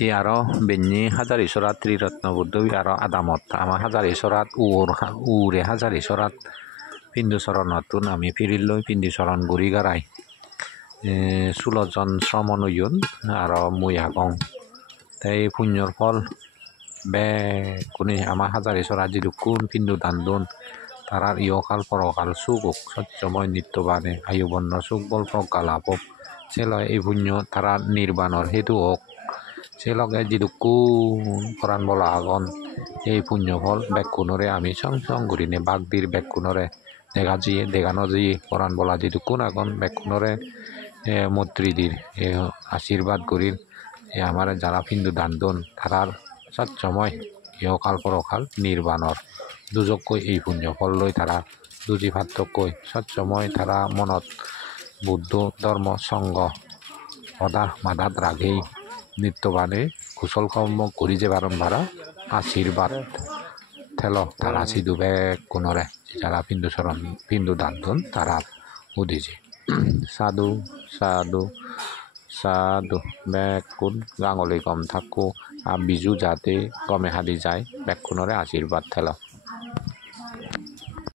Ti aro benni Hazar Iswarat Triratna Buddha aro Adamot ama Hazar Iswarat ure Hazar Iswarat Pindu Soronatun ami Pirillo Pindi Soron Guri Garai Sulojon Sromonuyun aro Muyagong tei punyor fol be kuni ama Hazar Iswarat Jidukun Pindu Dandun tarar iokal porokal suguk sotjomoy nittobane ayubonno sugbol prokalapop seloi ibunyo tarar nirbanor hetuok selok jidukun koran bola agon এই পুণ্য ফল বেকুনরে আমি song song গুরিনে বাগদির বেকুনরে দেগানজি কোরআন বলা যিদুকুন আগুন বেকুনরে মন্ত্রীদের আশীর্বাদ করির আমার যারা হিন্দু দান্দন তারার সচ্চময় ইহকাল পরকাল নির্বাণর দুজক কই এই পুণ্য ফল লই তারা দুজি ভাত্য কই সচ্চময় তারা মনত বুদ্ধ ধর্ম সংঘ সদা মাদাত রাগেই নিত্যবানে কুশল কর্ম করি যে বারম্বার আশীর্বাদ থেলো তারা সিধু বেকুনরে যারা হিন্দু সরণ হিন্দু দান্তন তারা উদিছে সাধু সাধু সাধু বেকুন গাঙ্গলি কম থাকু বিজু যাতে গমে হাদি যায় বেকুনরে আশীর্বাদ থেলো।